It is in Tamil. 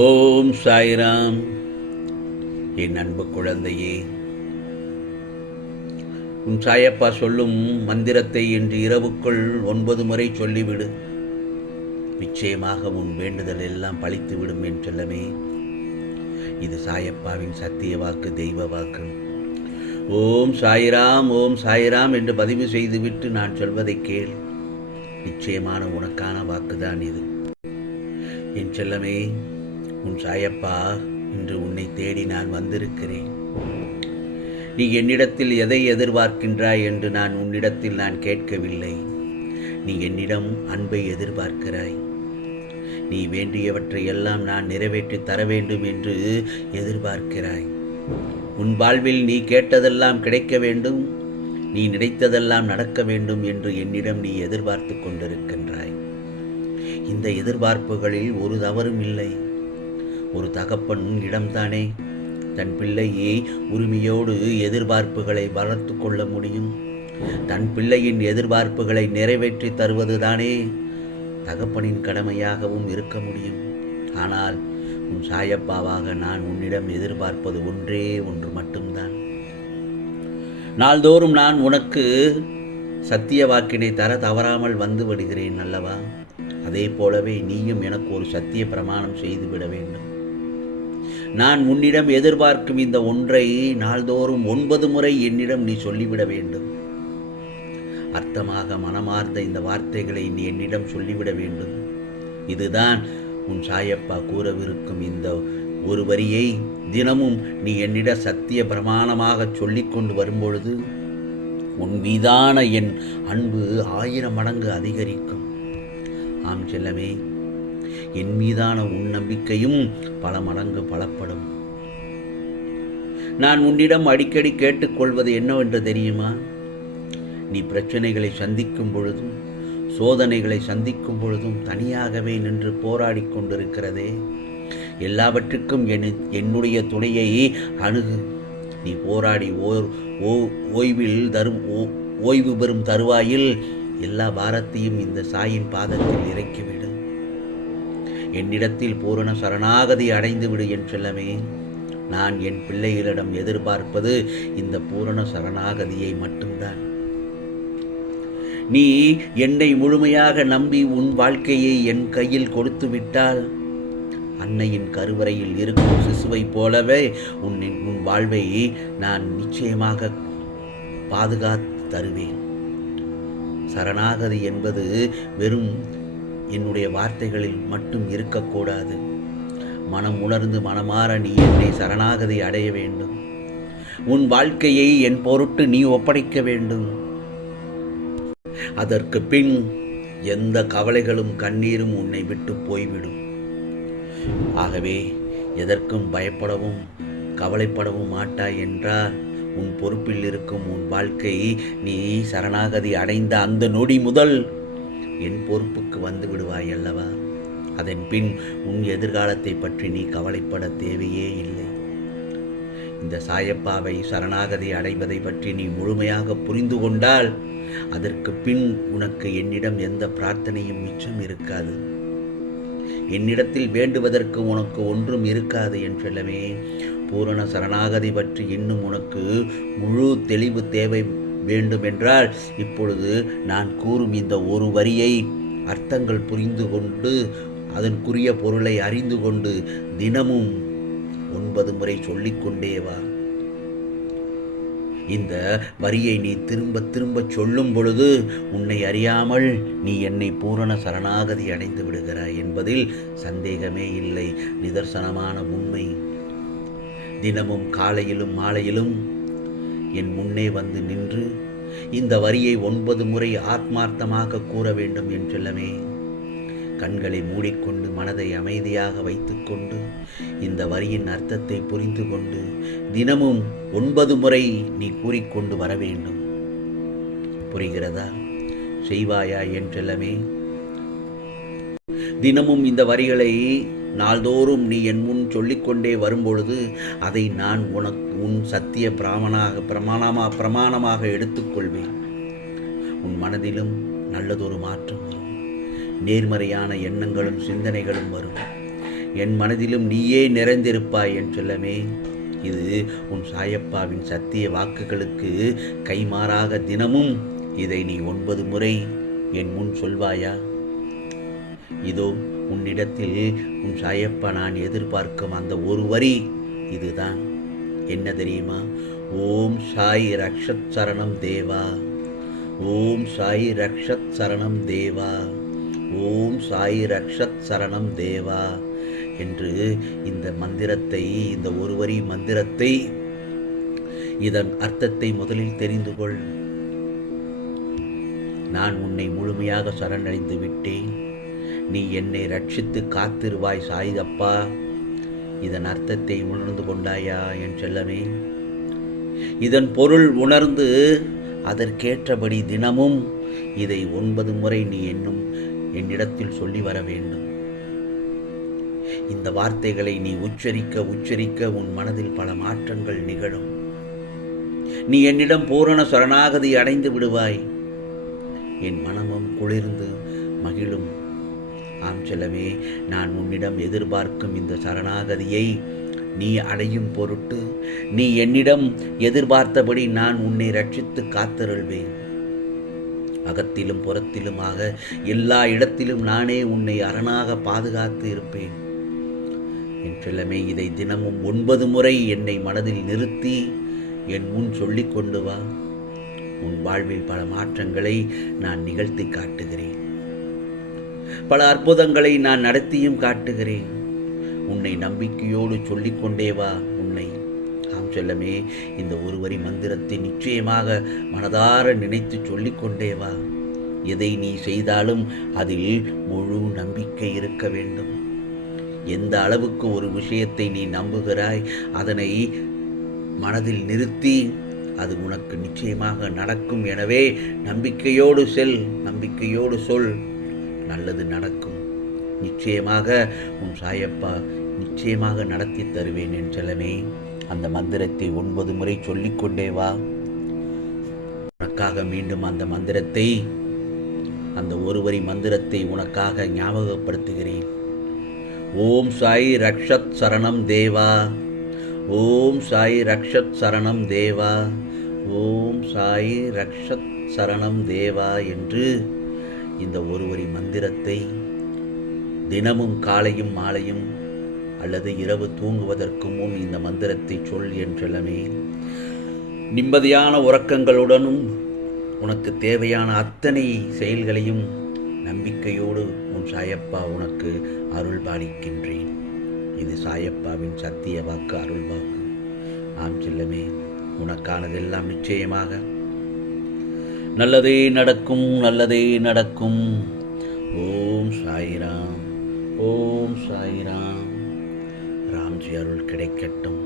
ஓம் சாய்ராம். என் அன்பு குழந்தையே, உன் சாயப்பா சொல்லும் மந்திரத்தை இன்று இரவுக்குள் 9 முறை சொல்லிவிடு. நிச்சயமாக உன் வேண்டுதல் எல்லாம் பலித்துவிடும் என் செல்லமே. இது சாயப்பாவின் சத்திய வாக்கு, தெய்வ வாக்கு. ஓம் சாய்ராம், ஓம் சாய்ராம் என்று பதிவு செய்துவிட்டு நான் சொல்வதை கேள். நிச்சயமான உனக்கான வாக்குதான் இது என் செல்லமே. உன் சாயப்பா இன்று உன்னை தேடி நான் வந்திருக்கிறேன். நீ என்னிடத்தில் எதை எதிர்பார்க்கின்றாய் என்று உன்னிடத்தில் நான் கேட்கவில்லை. நீ என்னிடம் அன்பை எதிர்பார்க்கிறாய். நீ வேண்டியவற்றை எல்லாம் நான் நிறைவேற்றி தர வேண்டும் என்று எதிர்பார்க்கிறாய். உன் வாழ்வில் நீ கேட்டதெல்லாம் கிடைக்க வேண்டும், நீ நினைத்ததெல்லாம் நடக்க வேண்டும் என்று என்னிடம் நீ எதிர்பார்த்து கொண்டிருக்கின்றாய். இந்த எதிர்பார்ப்புகளில் ஒரு தவறும் இல்லை. ஒரு தகப்பன் இடம்தானே தன் பிள்ளையை உரிமையோடு எதிர்பார்ப்புகளை வளர்த்து கொள்ள முடியும். தன் பிள்ளையின் எதிர்பார்ப்புகளை நிறைவேற்றி தருவதுதானே தகப்பனின் கடமையாகவும் இருக்க முடியும். ஆனால் உன் சாயப்பாவாக நான் உன்னிடம் எதிர்பார்ப்பது ஒன்றே ஒன்று மட்டும்தான். நாள்தோறும் நான் உனக்கு சத்திய வாக்கினை தர தவறாமல் வந்து விடுகிறேன் அல்லவா? அதே போலவே நீயும் எனக்கு ஒரு சத்திய பிரமாணம் செய்துவிட வேண்டும். நான் உன்னிடம் எதிர்பார்க்கும் இந்த ஒன்றை நாள்தோறும் 9 முறை என்னிடம் நீ சொல்லிவிட வேண்டும். அர்த்தமாக மனமார்ந்த இந்த வார்த்தைகளை நீ என்னிடம் சொல்லிவிட வேண்டும். இதுதான் உன் சாயப்பா கூறவிருக்கும் இந்த ஒரு வரியை தினமும் நீ என்னிட சத்திய பிரமாணமாக சொல்லிக் கொண்டு வரும்பொழுது உன் மீதான என் அன்பு 1000 மடங்கு அதிகரிக்கும். ஆம் செல்லமே, என் மீதான உன் நம்பிக்கையும் பல மடங்கு பலப்படும். நான் உன்னிடம் அடிக்கடி கேட்டுக்கொள்வது என்னவென்று தெரியுமா? நீ பிரச்சனைகளை சந்திக்கும் பொழுதும் சோதனைகளை சந்திக்கும் பொழுதும் தனியாகவே நின்று போராடி கொண்டிருக்கிறதே, எல்லாவற்றுக்கும் என்னுடைய துணையை அணுகு. நீ போராடி ஓய்வு பெறும் தருவாயில் எல்லா பாரத்தையும் இந்த சாயின் பாதத்தில் இறக்கிவிடு. என்னிடத்தில் பூரண சரணாகதி அடைந்து விடு என் செல்லமே. நான் என் பிள்ளைகளிடம் எதிர்பார்ப்பது இந்த பூரண சரணாகதியை மட்டும்தான். நீ என்னை முழுமையாக நம்பி உன் வாழ்க்கையை என் கையில் கொடுத்து விட்டால் அன்னையின் கருவறையில் இருக்கும் சிசுவை போலவே உன் வாழ்வை நான் நிச்சயமாக பாதுகாத்து தருவேன். சரணாகதி என்பது வெறும் என்னுடைய வார்த்தைகளில் மட்டும் இருக்கக்கூடாது. மனம் உணர்ந்து மனமாற நீ என்னை சரணாகதி அடைய வேண்டும். உன் வாழ்க்கையை என் பொருட்டு நீ ஒப்படைக்க வேண்டும். அதற்கு பின் எந்த கவலைகளும் கண்ணீரும் உன்னை விட்டு போய்விடும். ஆகவே எதற்கும் பயப்படவும் கவலைப்படவும் மாட்டாய் என்றால் உன் பொறுப்பில் இருக்கும் உன் வாழ்க்கை நீ சரணாகதி அடைந்த அந்த நொடி முதல் என் பொறுப்புக்கு வந்து விடுவாய் அல்லவா? அதன் பின் உன் எதிர்காலத்தை பற்றி நீ கவலைப்பட தேவையே இல்லை. இந்த சாயப்பாவை சரணாகதி அடைவதை பற்றி நீ முழுமையாக புரிந்து கொண்டால் அதற்கு பின் உனக்கு என்னிடம் எந்த பிரார்த்தனையும் மிச்சம் இருக்காது. என்னிடத்தில் வேண்டுவதற்கு உனக்கு ஒன்றும் இருக்காது என் செல்லமே. பூரண சரணாகதி பற்றி இன்னும் உனக்கு முழு தெளிவு தேவை வேண்டுமென்றால் இப்பொழுது நான் கூறும் இந்த ஒரு வரியை அர்த்தங்கள் புரிந்து கொண்டு அதற்குரிய பொருளை அறிந்து கொண்டு தினமும் 9 முறை சொல்லிக்கொண்டே வா. இந்த வரியை நீ திரும்ப திரும்ப சொல்லும் பொழுது உன்னை அறியாமல் நீ என்னை பூரண சரணாகதி அடைந்து விடுகிறாய் என்பதில் சந்தேகமே இல்லை. நிதர்சனமான உண்மை. தினமும் காலையிலும் மாலையிலும் என் முன்னே வந்து நின்று இந்த வரியை 9 முறை ஆத்மார்த்தமாக கூற வேண்டும் என் செல்லமே. கண்களை மூடிக்கொண்டு மனதை அமைதியாக வைத்துக்கொண்டு இந்த வரியின் அர்த்தத்தை புரிந்து கொண்டு தினமும் 9 முறை நீ கூறிக்கொண்டு வர வேண்டும். புரிகிறதா? செய்வாயா என் செல்லமே? தினமும் இந்த வரிகளை நாள்தோறும் நீ என் முன் சொல்லிக்கொண்டே வரும்பொழுது அதை நான் உன் சத்திய பிரமாணமாக எடுத்துக்கொள்வேன். உன் மனதிலும் நல்லதொரு மாற்றம் வரும். நேர்மறையான எண்ணங்களும் சிந்தனைகளும் வரும். என் மனதிலும் நீயே நிறைந்திருப்பாய் என் செல்லமே. இது உன் சாயப்பாவின் சத்திய வாக்குகளுக்கு கைமாறாக தினமும் இதை நீ 9 முறை என் முன் சொல்வாயா? இதோ உன்னிடத்தில் உன் சாயப்பா நான் எதிர்பார்க்கும் அந்த ஒரு வரி இதுதான். என்ன தெரியுமா? ஓம் சாய் ரக்ஷத் சரணம் தேவா, ஓம் சாய் ரக்ஷத் சரணம் தேவா, ஓம் சாய் ரக்ஷத் சரணம் தேவா என்று இந்த மந்திரத்தை, இந்த ஒரு வரி மந்திரத்தை, இதன் அர்த்தத்தை முதலில் தெரிந்து கொள். நான் உன்னை முழுமையாக சரணடைந்து விட்டேன், நீ என்னை ரட்சித்து காத்திருவாய் சாய் அப்பா. இதன் அர்த்தத்தை உணர்ந்து கொண்டாயா என் செல்லமே? இதன் பொருள் உணர்ந்து அதற்கேற்றபடி தினமும் இதை 9 முறை நீ என்னிடத்தில் சொல்லி வர வேண்டும். இந்த வார்த்தைகளை நீ உச்சரிக்க உச்சரிக்க உன் மனதில் பல மாற்றங்கள் நிகழும். நீ என்னிடம் பூரண சரணாகதி அடைந்து விடுவாய். என் மனமும் குளிர்ந்து மகிழும். ஆம் செல்லமே, நான் உன்னிடம் எதிர்பார்க்கும் இந்த சரணாகதியை நீ அடையும் பொருட்டு நீ என்னிடம் எதிர்பார்த்தபடி நான் உன்னை ரட்சித்து காத்தருள்வேன். அகத்திலும் புறத்திலுமாக எல்லா இடத்திலும் நானே உன்னை அரணாக பாதுகாத்து இருப்பேன். என் செல்லமே, இதை தினமும் 9 முறை என்னை மனதில் நிறுத்தி என் முன் சொல்லிக் கொண்டு வா. உன் வாழ்வில் பல மாற்றங்களை நான் நிகழ்த்தி காட்டுகிறேன். பல அற்புதங்களை நான் நடத்தியும் காட்டுகிறேன். உன்னை நம்பிக்கையோடு சொல்லிக்கொண்டே வா உன்னை. ஆம் செல்லமே, இந்த ஒரு வரி மந்திரத்தை நிச்சயமாக மனதார நினைத்து சொல்லிக்கொண்டே வா. எதை நீ செய்தாலும் அதில் முழு நம்பிக்கை இருக்க வேண்டும். எந்த அளவுக்கு ஒரு விஷயத்தை நீ நம்புகிறாய், அதனை மனதில் நிறுத்தி அது உனக்கு நிச்சயமாக நடக்கும். எனவே நம்பிக்கையோடு செல், நம்பிக்கையோடு சொல், நல்லது நடக்கும். நிச்சயமாக உன் சாயப்பா நிச்சயமாக நடத்தி தருவேன் என் செல்லமே. அந்த மந்திரத்தை 9 முறை சொல்லிக்கொண்டே வா. உனக்காக மீண்டும் அந்த மந்திரத்தை, அந்த ஒரு வரி மந்திரத்தை உனக்காக ஞாபகப்படுத்துகிறேன். ஓம் சாய் ரக்ஷத் சரணம் தேவா, ஓம் சாய் ரக்ஷத் சரணம் தேவா, ஓம் சாய் ரக்ஷத் சரணம் தேவா என்று இந்த ஒரு வரி மந்திரத்தை தினமும் காலையும் மாலையும் அல்லது இரவு தூங்குவதற்கு முன் இந்த மந்திரத்தை சொல் என் செல்லமே. நிம்மதியான உறக்கங்களுடனும் உனக்கு தேவையான அத்தனை செயல்களையும் நம்பிக்கையோடு உன் சாயப்பா உனக்கு அருள் பாலிக்கின்றேன். இது சாயப்பாவின் சத்திய வாக்கு, அருள் வாக்கு. ஆம் செல்லமே, உனக்கானதெல்லாம் நிச்சயமாக நல்லதே நடக்கும், நல்லதே நடக்கும். ஓம் சாய்ராம், ஓம் சாய்ராம். ராம்ஜி அருள் கிடைக்கட்டும்.